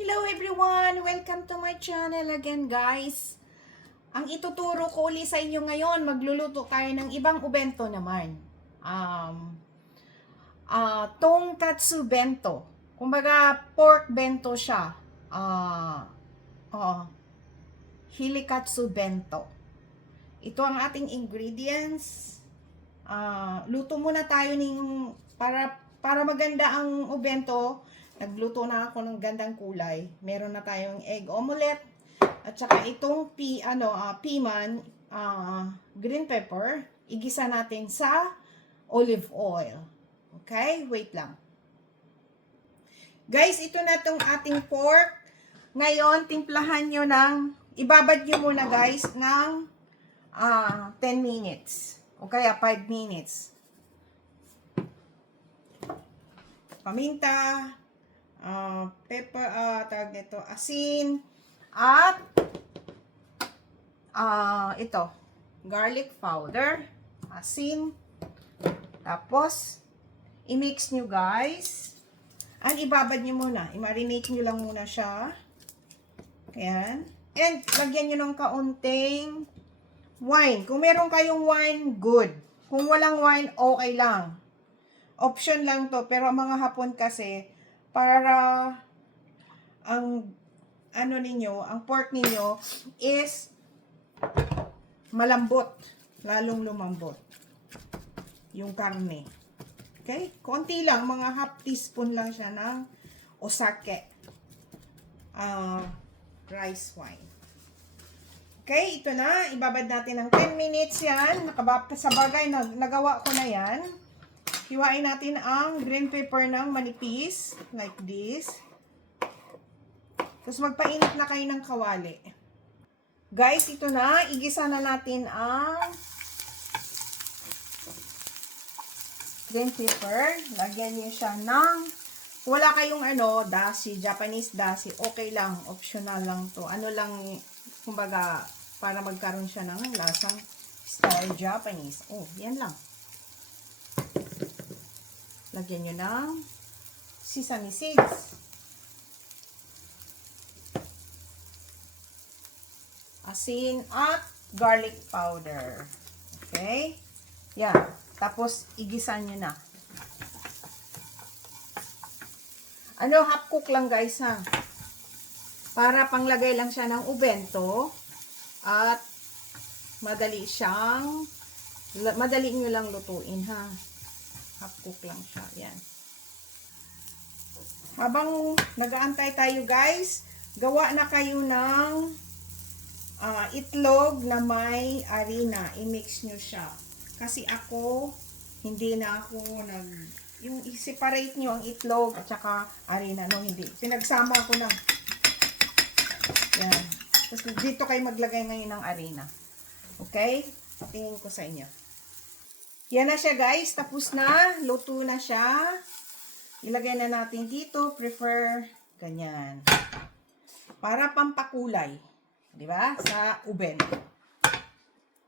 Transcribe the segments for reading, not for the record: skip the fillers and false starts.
Hello everyone! Welcome to my channel again guys. Ang ituturo ko uli sa inyo ngayon, magluluto tayo ng ibang ubento naman. Tonkatsu bento. Kumbaga pork bento siya. Hilikatsu bento. Ito ang ating ingredients. Luto muna tayo para maganda ang ubento. Nagluto na ako ng gandang kulay. Meron na tayong egg omelette at saka itong piman, green pepper, igisa natin sa olive oil. Okay? Wait lang. Guys, ito na tong ating pork. Ngayon, timplahan nyo ibabad nyo muna guys ng 10 minutes. O kaya 5 minutes. Paminta, pepper, tawag nito, asin, at ito, garlic powder, asin, tapos, i-mix nyo guys, and ibabad nyo muna, i-marinate nyo lang muna siya, ayan, and lagyan nyo ng kaunting wine, kung meron kayong wine, good, kung walang wine, okay lang, option lang to, pero mga Hapon kasi, para ang ang pork ninyo is malambot, lalong lumambot yung karne. Okay? Konti lang, mga half teaspoon lang siya ng osake, rice wine. Okay, ito na, ibabad natin ng 10 minutes yan. Sa bagay, nagawa ko na yan. Hiwain natin ang green pepper ng manipis, like this. Tapos magpainit na kayo ng kawali. Guys, ito na. Igisa na natin ang green pepper. Lagyan niyo siya ng, wala kayong dashi, Japanese dashi. Okay lang, optional lang to. Kumbaga, para magkaroon siya ng lasang style Japanese. Oh, yan lang. Lagyan nyo ng sesame seeds. Asin at garlic powder. Okay? Yan. Tapos, igisan nyo na. Half cook lang guys ha. Para panglagay lang siya ng ubento. At madali nyo lang lutuin ha. Half cook lang siya. Yan. Habang nag-aantay tayo guys, gawa na kayo ng itlog na may harina. I-mix nyo siya. Kasi ako, hindi na ako yung i-separate nyo ang itlog at saka harina. No, hindi. Pinagsama ko na. Yan. Tapos dito kayo maglagay ngayon ng harina. Okay? Tingin ko sa inyo. Yan na siya guys, tapos na, luto na siya. Ilagay na natin dito, prefer ganyan. Para pampakulay, 'di ba? Sa uben.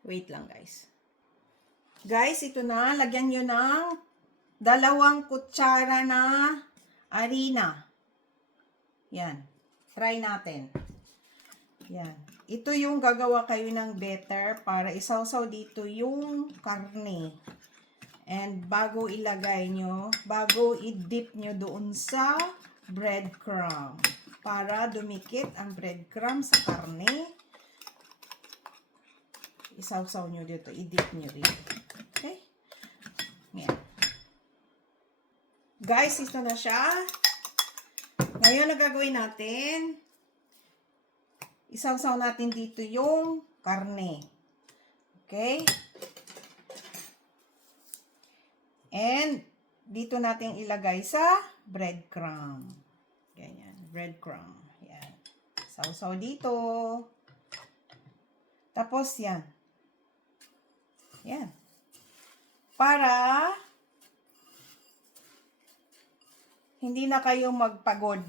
Wait lang guys. Guys, ito na, lagyan niyo ng 2 kutsara na harina. Yan. Try natin. Yan. Ito yung gagawa kayo ng batter para isawsaw dito yung karne. And bago i-dip nyo doon sa breadcrumb. Para dumikit ang breadcrumb sa karne. Isawsaw nyo dito, i-dip nyo dito. Okay? Yan. Guys, ito na siya. Ngayon, ang gagawin natin, isawsaw natin dito yung karne. Okay? And, dito natin ilagay sa breadcrumb. Ganyan. Breadcrumb. Yan. Sausaw dito. Tapos, yan. Yan. Para hindi na kayo magpagod.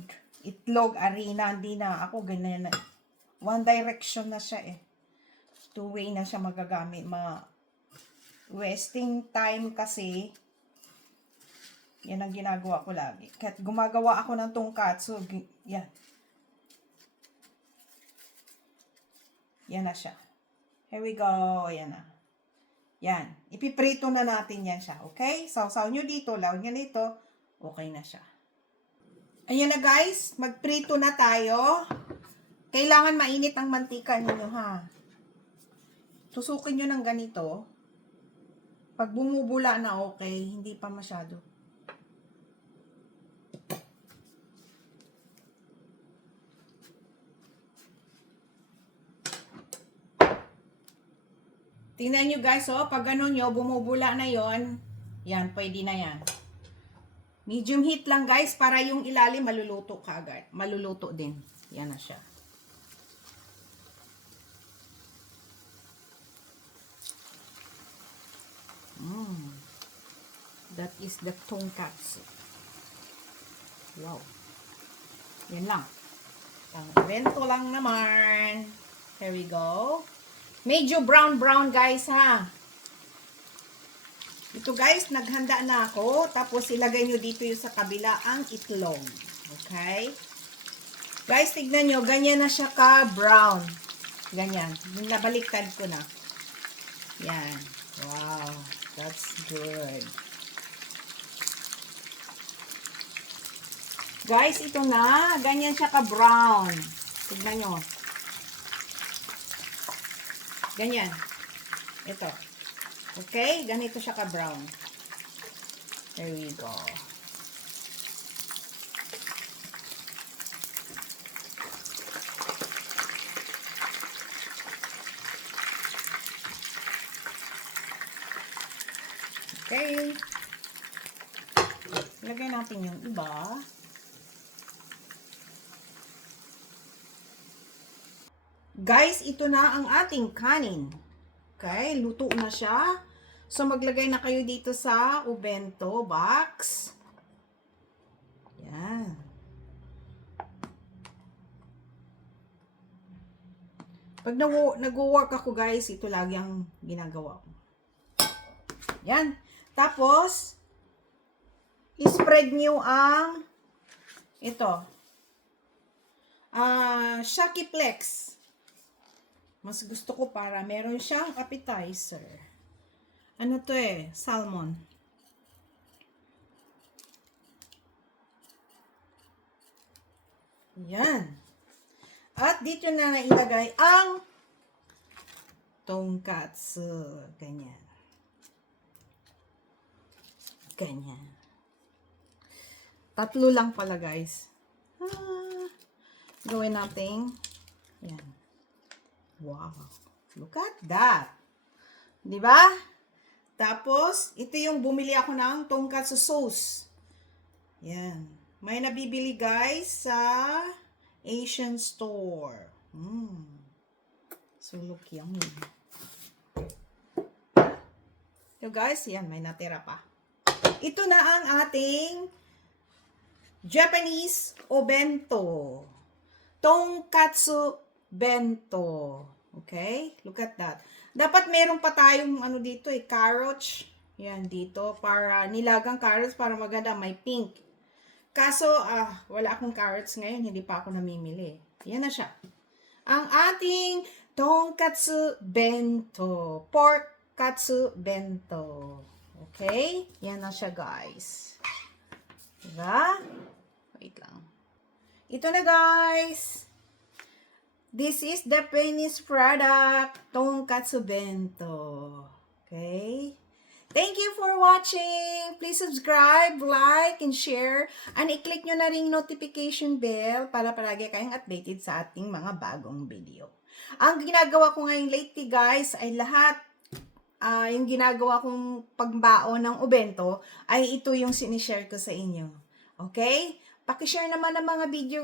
Itlog, harina, hindi na. Ako, ganyan na. One direction na siya eh. Two-way na siya magagamit. Wasting time kasi. Yan ang ginagawa ko lagi. Kahit gumagawa ako ng tonkatsu, yan. Yan na siya. Here we go. Yan na. Yan. Ipiprito na natin yan siya. Okay? Sausaw nyo dito. Lawag nyo dito. Okay na siya. Ayan na guys. Magprito na tayo. Kailangan mainit ang mantika ninyo ha. Tusukin nyo ng ganito. Pag bumubula na okay. Hindi pa masyado. Tingnan nyo guys, oh, pag gano'n nyo, bumubula na yon, yan, pwede na yan. Medium heat lang guys, para yung ilalim maluluto kaagad. Maluluto din. Yan na siya. That is the tonkatsu. Wow. Yan lang. Ang bento lang naman. Here we go. Medyo brown guys ha. Ito guys, naghanda na ako. Tapos ilagay nyo dito yung sa kabila ang itlog. Okay? Guys, tignan nyo. Ganyan na siya ka-brown. Ganyan. Yung nabaliktad ko na. Yan. Wow. That's good. Guys, ito na. Ganyan siya ka-brown. Tignan nyo. Ganyan. Ito. Okay? Ganito siya ka-brown. There we go. Okay. Lagay natin yung iba. Guys, ito na ang ating kanin. Okay, luto na siya. So, maglagay na kayo dito sa ubento box. Yan. Pag nag-work ako guys, ito lagi ang ginagawa ko. Yan. Tapos, i-spread nyo ang ito. Shakiplex. Mas gusto ko para meron siyang appetizer. Ano to eh? Salmon. Yan. At dito na nailagay ang tonkatsu. Ganyan. Ganyan. Tatlo lang pala guys. Gawin natin. Yan. Wow. Look at that. Diba? Tapos, ito yung bumili ako ng tonkatsu sauce. Yan. May nabibili guys sa Asian store. So, look yummy. So guys, yan. May natira pa. Ito na ang ating Japanese obento. Tonkatsu bento. Okay? Look at that. Dapat meron pa tayong ano dito eh, carrots. Yan dito. Para nilagang carrots para maganda. May pink. Kaso, wala akong carrots ngayon. Hindi pa ako namimili. Yan na siya. Ang ating tonkatsu bento. Pork katsu bento. Okay? Yan na siya guys. Diba? Wait lang. Ito na guys. This is the finished product, tonkatsu bento. Okay? Thank you for watching. Please subscribe, like, and share. And i-click nyo na ring notification bell para palagi kayong updated sa ating mga bagong video. Ang ginagawa ko ngayon lately guys ay lahat, yung ginagawa kong pagbaon ng obento ay ito yung sinishare ko sa inyo. Okay? Pakishare naman ang mga video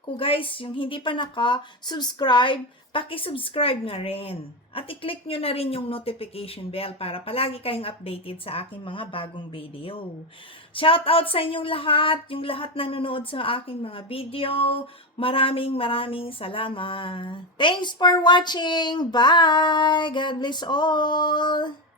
ko guys, yung hindi pa naka-subscribe, paki-subscribe na rin. At i-click nyo na rin yung notification bell para palagi kayong updated sa aking mga bagong video. Shout out sa inyong lahat, yung lahat na nanonood sa aking mga video. Maraming salamat. Thanks for watching. Bye! God bless all!